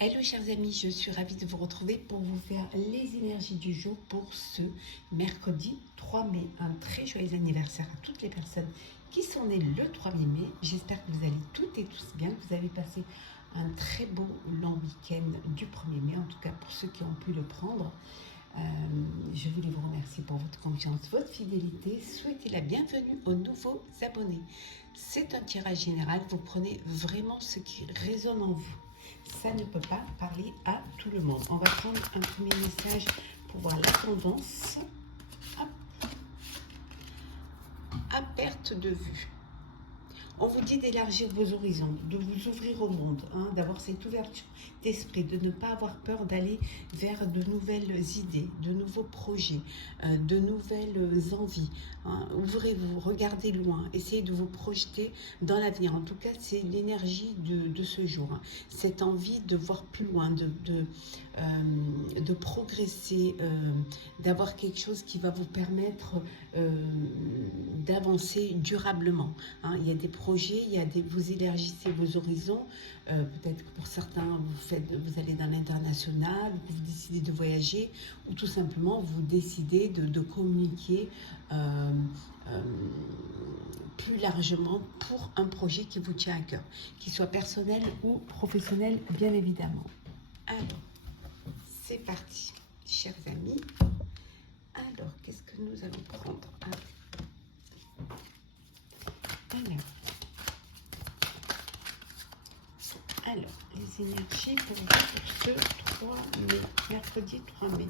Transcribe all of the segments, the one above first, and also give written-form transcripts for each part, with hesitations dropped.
Hello chers amis, je suis ravie de vous retrouver pour vous faire les énergies du jour pour ce mercredi 3 mai. Un très joyeux anniversaire à toutes les personnes qui sont nées le 3er mai. J'espère que vous allez toutes et tous bien, que vous avez passé un très beau long week-end du 1er mai, en tout cas pour ceux qui ont pu le prendre. Je voulais vous remercier pour votre confiance, votre fidélité. Souhaitez la bienvenue aux nouveaux abonnés. C'est un tirage général, vous prenez vraiment ce qui résonne en vous. Ça ne peut pas parler à tout le monde. On va prendre un premier message pour voir la tendance. Hop. À perte de vue. On vous dit d'élargir vos horizons, de vous ouvrir au monde, d'avoir cette ouverture d'esprit, de ne pas avoir peur d'aller vers de nouvelles idées, de nouveaux projets, de nouvelles envies. Ouvrez-vous, regardez loin, essayez de vous projeter dans l'avenir. En tout cas, c'est l'énergie de ce jour. Cette envie de voir plus loin, de progresser, d'avoir quelque chose qui va vous permettre d'avancer durablement. Il y a des projets, vous élargissez vos horizons. Peut-être que pour certains, vous allez dans l'international, vous décidez de voyager, ou tout simplement vous décidez de communiquer plus largement pour un projet qui vous tient à cœur, qu'il soit personnel ou professionnel, bien évidemment. Alors, c'est parti, chers amis. Alors, qu'est-ce que nous allons prendre? Alors, les énergies pour ce 3 mai, mercredi 3 mai.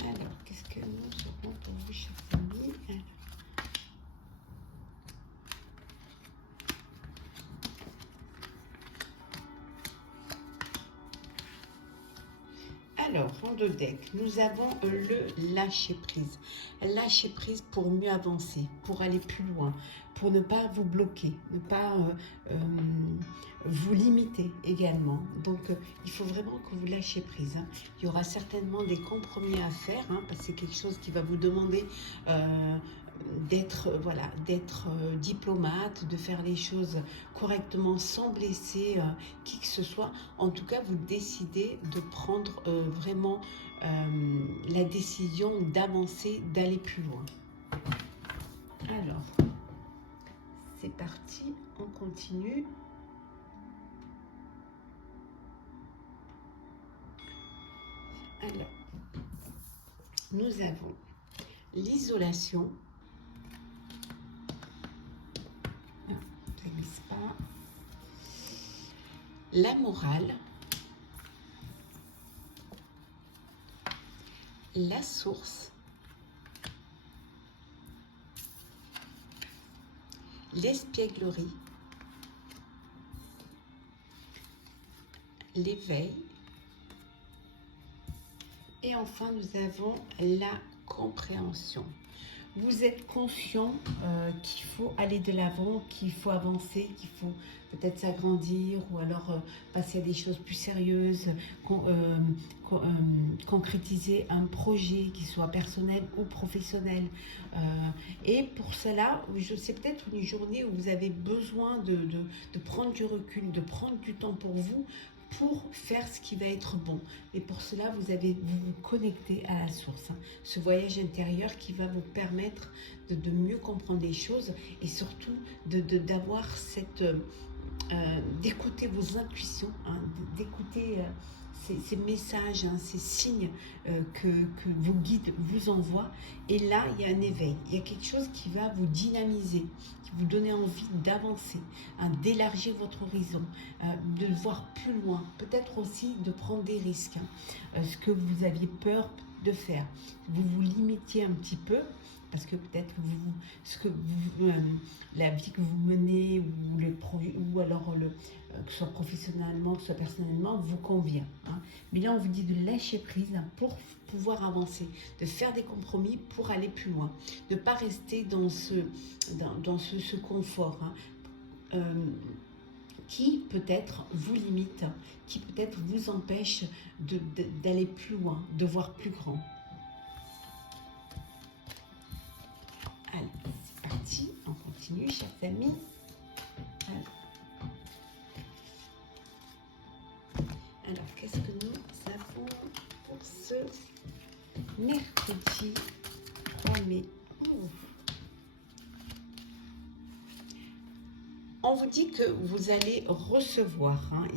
Alors, qu'est-ce que nous aurons pour vous, chers amis? Alors, fond de deck, nous avons le lâcher-prise. Lâcher-prise pour mieux avancer, pour aller plus loin, pour ne pas vous bloquer, ne pas vous limiter également. Donc, il faut vraiment que vous lâchiez prise. Il y aura certainement des compromis à faire, parce que c'est quelque chose qui va vous demander d'être diplomate, de faire les choses correctement sans blesser qui que ce soit. En tout cas, vous décidez de prendre vraiment la décision d'avancer, d'aller plus loin. Alors, c'est parti, on continue. Alors, nous avons l'isolation. Non, ça ne glisse pas. La morale. La source. L'espièglerie. L'éveil. Et enfin, nous avons la compréhension. Vous êtes conscient qu'il faut aller de l'avant, qu'il faut avancer, qu'il faut peut-être s'agrandir ou alors passer à des choses plus sérieuses, concrétiser un projet qui soit personnel ou professionnel. Et pour cela, c'est peut-être une journée où vous avez besoin de prendre du recul, de prendre du temps pour vous, pour faire ce qui va être bon. Et pour cela, vous vous connectez à la source. Ce voyage intérieur qui va vous permettre de mieux comprendre les choses et surtout d'avoir d'écouter vos intuitions, d'écouter ces messages, ces signes que vos guides vous envoient. Et là, il y a un éveil, il y a quelque chose qui va vous dynamiser, qui vous donner envie d'avancer, d'élargir votre horizon, de voir plus loin, peut-être aussi de prendre des risques, ce que vous aviez peur de faire. Vous vous limitiez un petit peu, parce que peut-être la vie que vous menez ou les projets, ou alors que ce soit professionnellement, que ce soit personnellement, vous convient. Mais là, on vous dit de lâcher prise pour pouvoir avancer, de faire des compromis pour aller plus loin, de ne pas rester dans ce confort qui peut-être vous limite, qui peut-être vous empêche d'aller plus loin, de voir plus grand. continue, chers amis. Alors, qu'est-ce que nous avons pour ce mercredi 3 mai? On vous dit que vous allez recevoir, hein,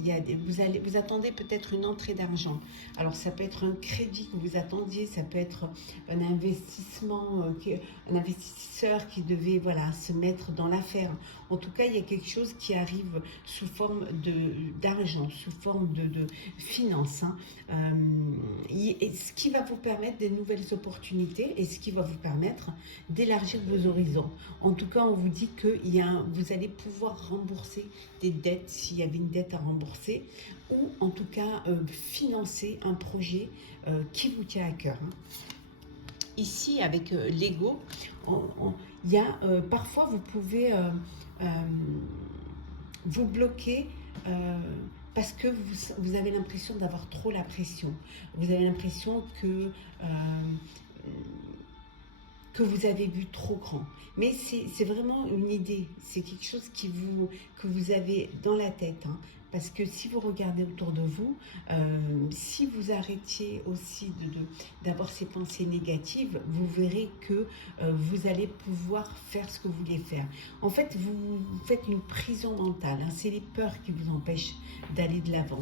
vous attendez peut-être une entrée d'argent. Alors ça peut être un crédit que vous attendiez, ça peut être un investissement, un investisseur qui devait voilà, se mettre dans l'affaire. En tout cas, il y a quelque chose qui arrive sous forme d'argent, sous forme de finances. Hein. Et ce qui va vous permettre des nouvelles opportunités et ce qui va vous permettre d'élargir vos horizons. En tout cas, on vous dit que vous allez pouvoir rembourser des dettes s'il y avait une dette à rembourser ou en tout cas financer un projet qui vous tient à cœur. Hein. Ici, avec l'ego, il y a parfois vous pouvez vous bloquer parce que vous avez l'impression d'avoir trop la pression. Vous avez l'impression que vous avez vu trop grand. Mais c'est vraiment une idée, c'est quelque chose que vous avez dans la tête. Hein. Parce que si vous regardez autour de vous, si vous arrêtiez aussi d'avoir ces pensées négatives, vous verrez que vous allez pouvoir faire ce que vous voulez faire. En fait, vous faites une prison mentale. Hein. C'est les peurs qui vous empêchent d'aller de l'avant.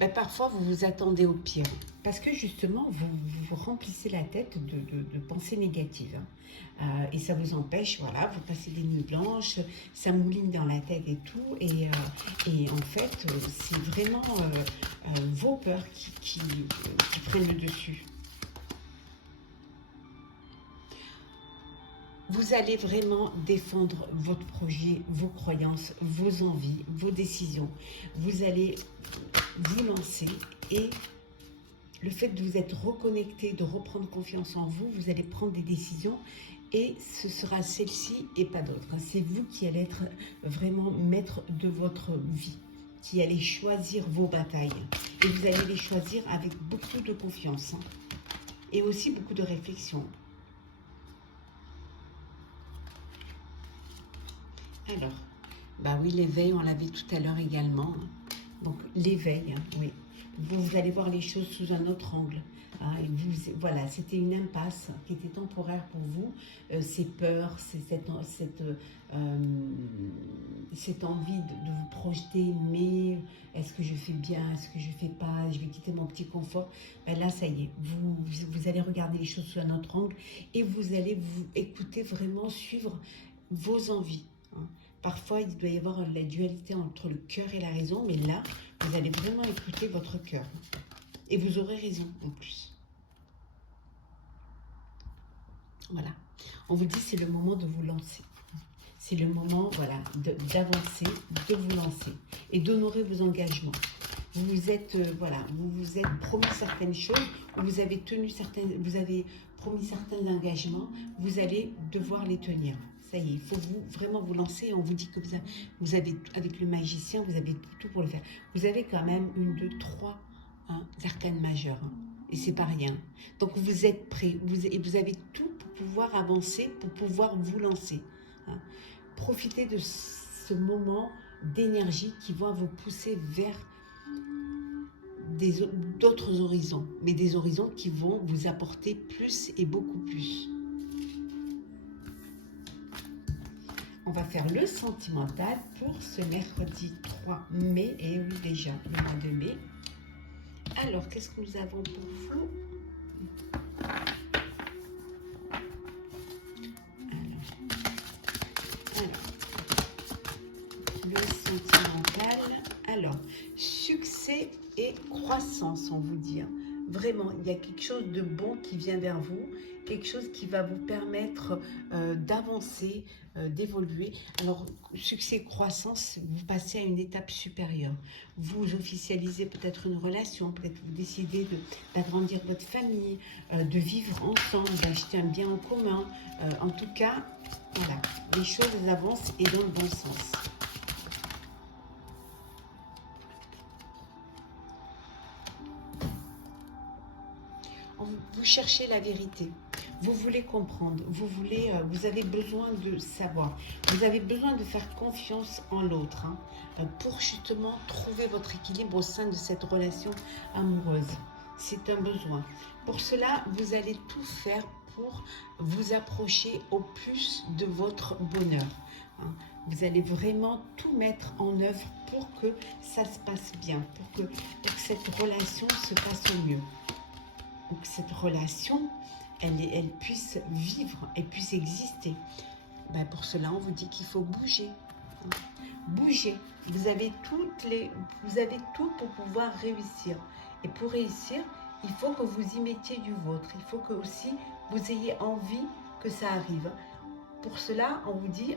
Ben, parfois, vous vous attendez au pire. Parce que justement, vous remplissez la tête de pensées négatives. Et ça vous empêche, voilà, vous passez des nuits blanches, ça mouline dans la tête et tout. Et en fait, c'est vraiment vos peurs qui prennent le dessus. Vous allez vraiment défendre votre projet, vos croyances, vos envies, vos décisions. Vous allez vous lancer et le fait de vous être reconnecté, de reprendre confiance en vous, vous allez prendre des décisions et ce sera celle-ci et pas d'autre. C'est vous qui allez être vraiment maître de votre vie, qui allez choisir vos batailles et vous allez les choisir avec beaucoup de confiance et aussi beaucoup de réflexion. Alors, bah oui, l'éveil, on l'avait tout à l'heure également. Donc, l'éveil, hein, oui. Vous allez voir les choses sous un autre angle. Hein, et voilà, c'était une impasse qui était temporaire pour vous. Ces peurs, cette envie de vous projeter, mais est-ce que je fais bien, est-ce que je fais pas, je vais quitter mon petit confort. Ben là, ça y est, vous allez regarder les choses sous un autre angle et vous allez vous écouter vraiment, suivre vos envies. Hein. Parfois, il doit y avoir la dualité entre le cœur et la raison, mais là, vous allez vraiment écouter votre cœur. Et vous aurez raison, en plus. Voilà. On vous dit, c'est le moment de vous lancer. C'est le moment, voilà, d'avancer, de vous lancer et d'honorer vos engagements. Vous vous êtes, voilà, vous vous êtes promis certaines choses, vous avez promis certains engagements, vous allez devoir les tenir. Ça y est, il faut vraiment vous lancer. Et on vous dit que vous avez, avec le magicien, vous avez tout pour le faire. Vous avez quand même 1, 2, 3 arcanes majeures. Hein, et c'est pas rien. Donc vous êtes prêts. Vous avez tout pour pouvoir avancer, pour pouvoir vous lancer. Hein. Profitez de ce moment d'énergie qui va vous pousser vers d'autres horizons. Mais des horizons qui vont vous apporter plus et beaucoup plus. On va faire le sentimental pour ce mercredi 3 mai, et oui déjà le mois de mai. Alors, qu'est-ce que nous avons pour vous? Alors, le sentimental. Alors, succès et croissance, on vous dit. Vraiment, il y a quelque chose de bon qui vient vers vous, quelque chose qui va vous permettre d'avancer, d'évoluer. Alors, succès, croissance, vous passez à une étape supérieure. Vous officialisez peut-être une relation, peut-être vous décidez d'agrandir votre famille, de vivre ensemble, d'acheter un bien en commun. En tout cas, voilà, les choses avancent et dans le bon sens. vous cherchez la vérité. Vous voulez comprendre. Vous avez besoin de savoir. Vous avez besoin de faire confiance en l'autre pour justement trouver votre équilibre au sein de cette relation amoureuse. C'est un besoin. Pour cela, vous allez tout faire pour vous approcher au plus de votre bonheur. Vous allez vraiment tout mettre en œuvre pour que ça se passe bien, pour que cette relation se passe au mieux. Pour que cette relation, elle puisse vivre, elle puisse exister. Pour cela, on vous dit qu'il faut bouger. Bougez. Vous avez tout pour pouvoir réussir. Et pour réussir, il faut que vous y mettiez du vôtre. Il faut que aussi vous ayez envie que ça arrive. Pour cela, on vous dit,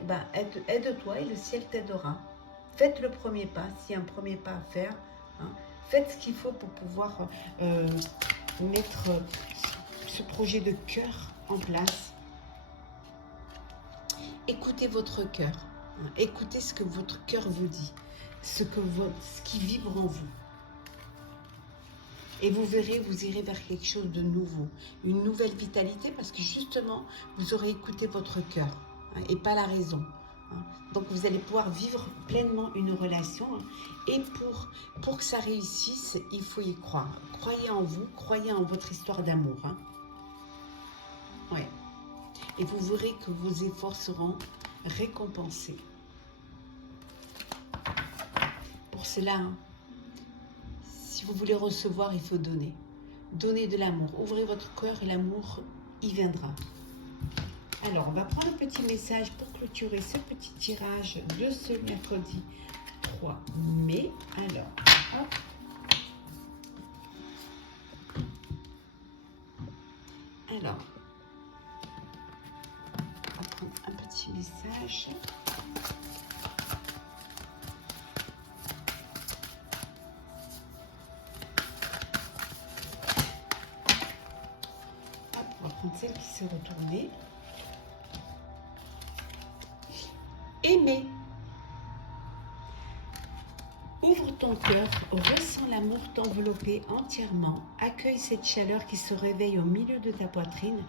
aide-toi et le ciel t'aidera. Faites le premier pas, s'il y a un premier pas à faire. Faites ce qu'il faut pour pouvoir mettre ce projet de cœur en place. Écoutez votre cœur. Écoutez ce que votre cœur vous dit. Ce qui vibre en vous. Et vous verrez, vous irez vers quelque chose de nouveau, une nouvelle vitalité, parce que justement, vous aurez écouté votre cœur et pas la raison. Donc, vous allez pouvoir vivre pleinement une relation. Et pour que ça réussisse, il faut y croire. Croyez en vous, croyez en votre histoire d'amour. Ouais. Et vous verrez que vos efforts seront récompensés. Pour cela, si vous voulez recevoir, il faut donner. Donnez de l'amour. Ouvrez votre cœur et l'amour y viendra. Alors, on va prendre un petit message pour clôturer ce petit tirage de ce mercredi 3 mai. Alors, hop. Alors, on va prendre un petit message. Celle qui s'est retournée. Aimer. Ouvre ton cœur, ressens l'amour t'envelopper entièrement. Accueille cette chaleur qui se réveille au milieu de ta poitrine.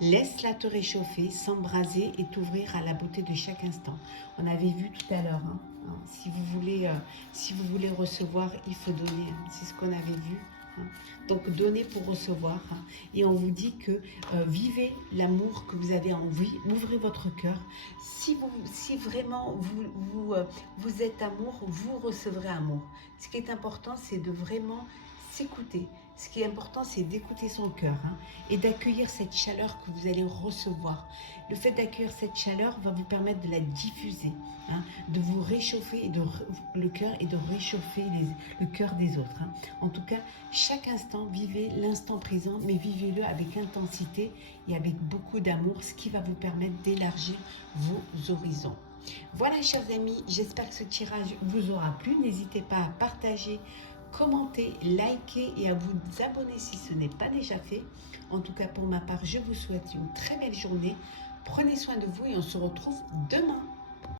Laisse-la te réchauffer, s'embraser et t'ouvrir à la beauté de chaque instant. On avait vu tout à l'heure, si vous voulez recevoir, il faut donner. C'est ce qu'on avait vu. Donc, donnez pour recevoir. Et on vous dit que vivez l'amour que vous avez envie. Ouvrez votre cœur. Si vraiment vous êtes amour, vous recevrez amour. Ce qui est important, c'est de vraiment s'écouter. Ce qui est important, c'est d'écouter son cœur et d'accueillir cette chaleur que vous allez recevoir. Le fait d'accueillir cette chaleur va vous permettre de la diffuser, de vous réchauffer le cœur et de réchauffer le cœur des autres. En tout cas, chaque instant, vivez l'instant présent, mais vivez-le avec intensité et avec beaucoup d'amour, ce qui va vous permettre d'élargir vos horizons. Voilà, chers amis, j'espère que ce tirage vous aura plu. N'hésitez pas à partager, commentez, likez et à vous abonner si ce n'est pas déjà fait. En tout cas, pour ma part, je vous souhaite une très belle journée. Prenez soin de vous et on se retrouve demain.